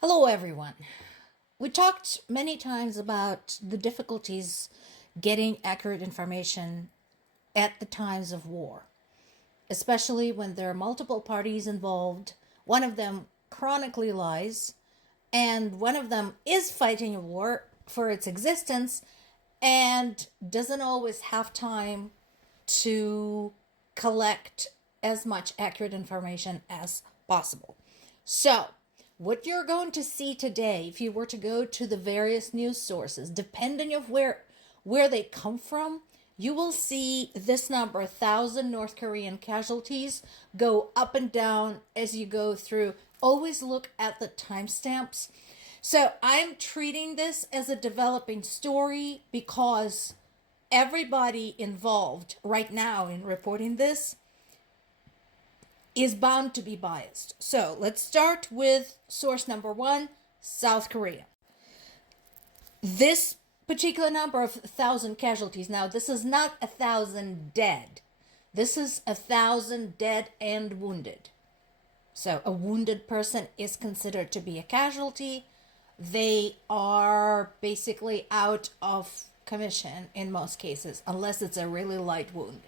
Hello, everyone. We talked many times about the difficulties getting accurate information at the times of war, especially when there are multiple parties involved. One of them chronically lies, and one of them is fighting a war for its existence and doesn't always have time to collect as much accurate information as possible. So, what you're going to see today, if you were to go to the various news sources, depending of where they come from, you will see this number, 1,000 North Korean casualties, go up and down as you go through. Always look at the timestamps. So I'm treating this as a developing story because everybody involved right now in reporting this is bound to be biased. So let's start with source number one, South Korea. This particular number of 1,000 casualties, now this is not 1,000 dead. This is 1,000 dead and wounded. So a wounded person is considered to be a casualty. They are basically out of commission in most cases, unless it's a really light wound.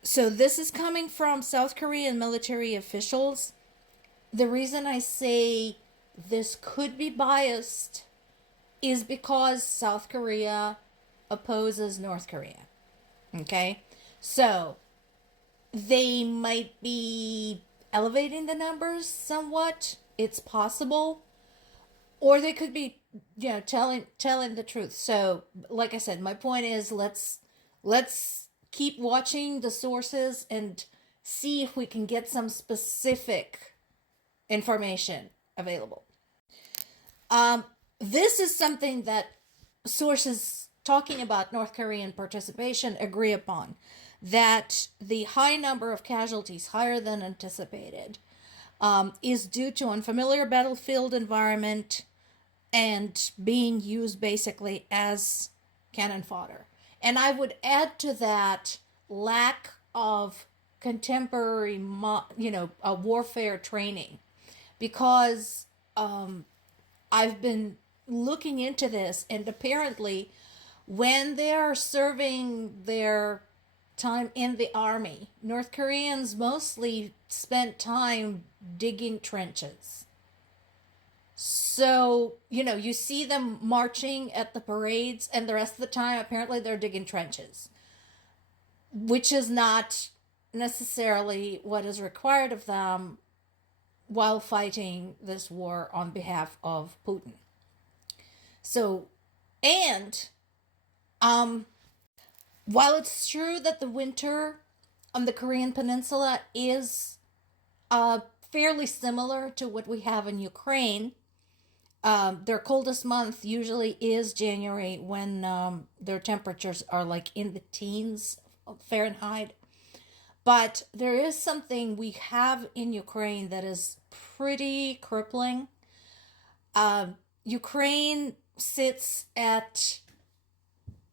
So this is coming from South Korean military officials. The reason I say this could be biased is because South Korea opposes North Korea. Okay? So they might be elevating the numbers somewhat. It's possible. Or they could be, telling the truth. So, like I said, my point is let's keep watching the sources and see if we can get some specific information available. This is something that sources talking about North Korean participation agree upon, that the high number of casualties, higher than anticipated, is due to unfamiliar battlefield environment and being used basically as cannon fodder. And I would add to that lack of contemporary, warfare training, because I've been looking into this, and apparently, when they are serving their time in the army, North Koreans mostly spent time digging trenches. So, you see them marching at the parades, and the rest of the time, apparently, they're digging trenches, which is not necessarily what is required of them while fighting this war on behalf of Putin. So, and while it's true that the winter on the Korean Peninsula is fairly similar to what we have in Ukraine, their coldest month usually is January, when their temperatures are like in the teens of Fahrenheit. But there is something we have in Ukraine that is pretty crippling. Ukraine sits at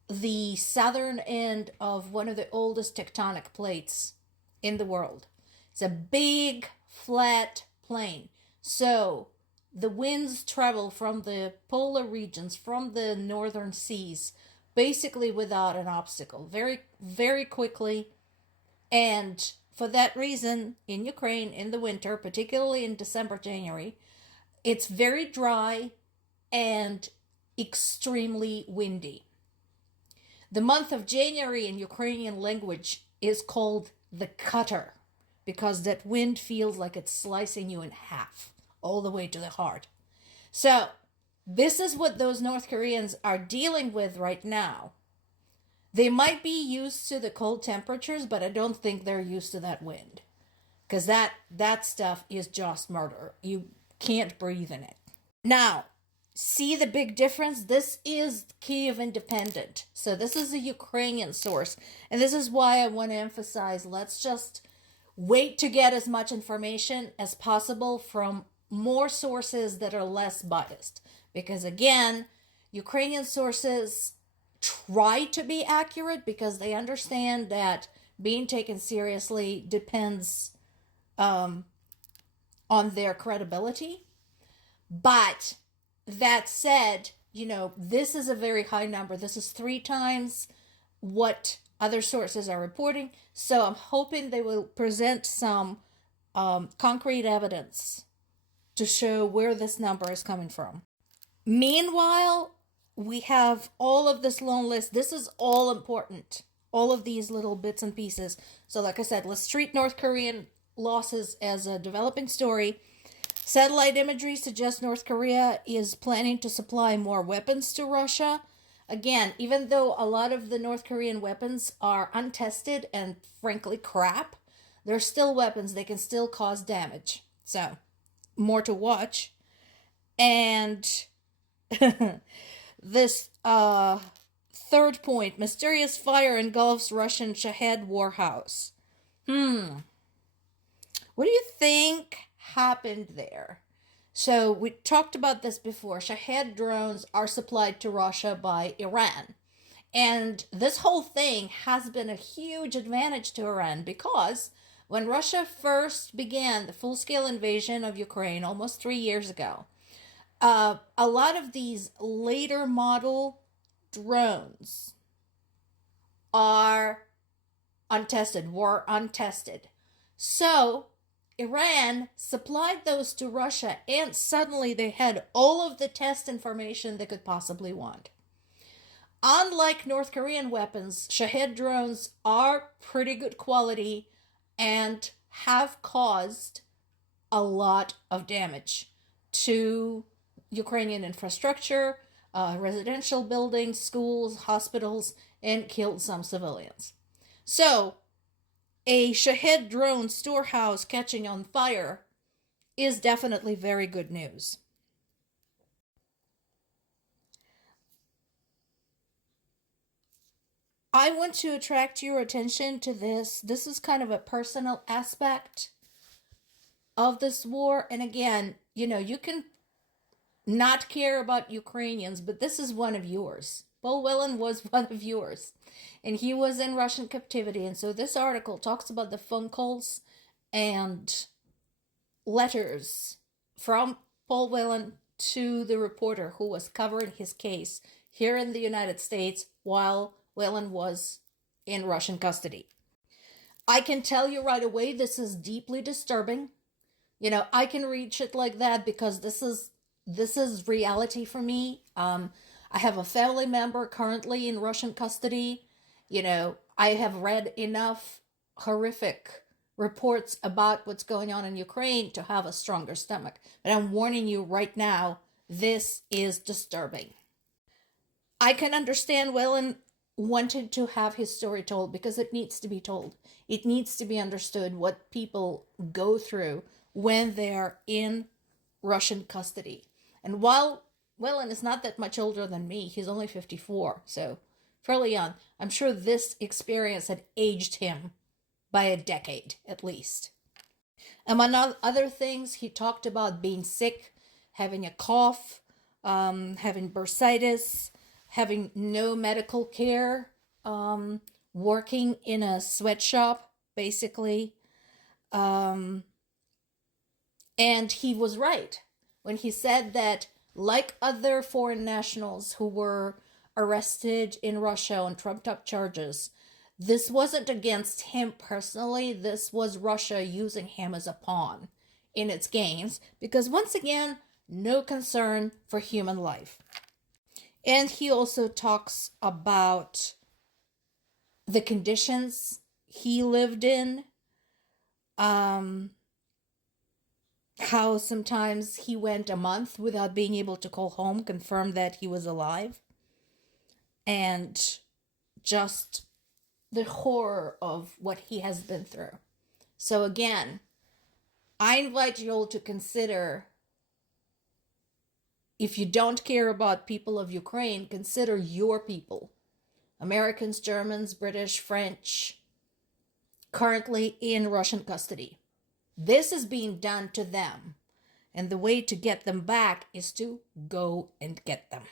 the southern end of one of the oldest tectonic plates in the world. It's a big, flat plain. So the winds travel from the polar regions, from the northern seas, basically without an obstacle, very, very quickly. And for that reason, in Ukraine, in the winter, particularly in December, January, it's very dry and extremely windy. The month of January in Ukrainian language is called the cutter, because that wind feels like it's slicing you in half all the way to the heart. So this is what those North Koreans are dealing with right now. They might be used to the cold temperatures, but I don't think they're used to that wind, because that stuff is just murder. You can't breathe in it. Now, see the big difference? This is Kyiv Independent. So this is a Ukrainian source. And this is why I want to emphasize, let's just wait to get as much information as possible from more sources that are less biased. Because again, Ukrainian sources try to be accurate because they understand that being taken seriously depends on their credibility. But that said, this is a very high number. This is 3 times what other sources are reporting. So I'm hoping they will present some concrete evidence to show where this number is coming from. Meanwhile, we have all of this long list. This is all important. All of these little bits and pieces. So like I said, let's treat North Korean losses as a developing story. Satellite imagery suggests North Korea is planning to supply more weapons to Russia. Again, even though a lot of the North Korean weapons are untested and frankly crap, they're still weapons. They can still cause damage. So, more to watch. And this third point, mysterious fire engulfs Russian Shahed warhouse. What do you think happened there? So we talked about this before. Shahed drones are supplied to Russia by Iran. And this whole thing has been a huge advantage to Iran because when Russia first began the full-scale invasion of Ukraine almost 3 years ago, a lot of these later model drones were untested. So Iran supplied those to Russia, and suddenly they had all of the test information they could possibly want. Unlike North Korean weapons, Shahed drones are pretty good quality and have caused a lot of damage to Ukrainian infrastructure, residential buildings, schools, hospitals, and killed some civilians. So, a Shahed drone storehouse catching on fire is definitely very good news. I want to attract your attention to this. This is kind of a personal aspect of this war. And again, you can not care about Ukrainians, but this is one of yours. Paul Whelan was one of yours. And he was in Russian captivity. And so this article talks about the phone calls and letters from Paul Whelan to the reporter who was covering his case here in the United States while Whelan was in Russian custody. I can tell you right away, this is deeply disturbing. I can reach it like that because this is reality for me. I have a family member currently in Russian custody. I have read enough horrific reports about what's going on in Ukraine to have a stronger stomach. But I'm warning you right now, this is disturbing. I can understand Whelan wanted to have his story told because it needs to be told. It needs to be understood what people go through when they're in Russian custody. And while Whelan is not that much older than me, he's only 54, so fairly young, I'm sure this experience had aged him by a decade at least. Among other things, he talked about being sick, having a cough, having bursitis, having no medical care, working in a sweatshop, basically. And he was right when he said that, like other foreign nationals who were arrested in Russia on trumped-up charges, this wasn't against him personally. This was Russia using him as a pawn in its games because, once again, no concern for human life. And he also talks about the conditions he lived in, how sometimes he went a month without being able to call home, confirm that he was alive, and just the horror of what he has been through. So again, I invite you all to consider, if you don't care about people of Ukraine, consider your people. Americans, Germans, British, French, currently in Russian custody. This is being done to them. And the way to get them back is to go and get them.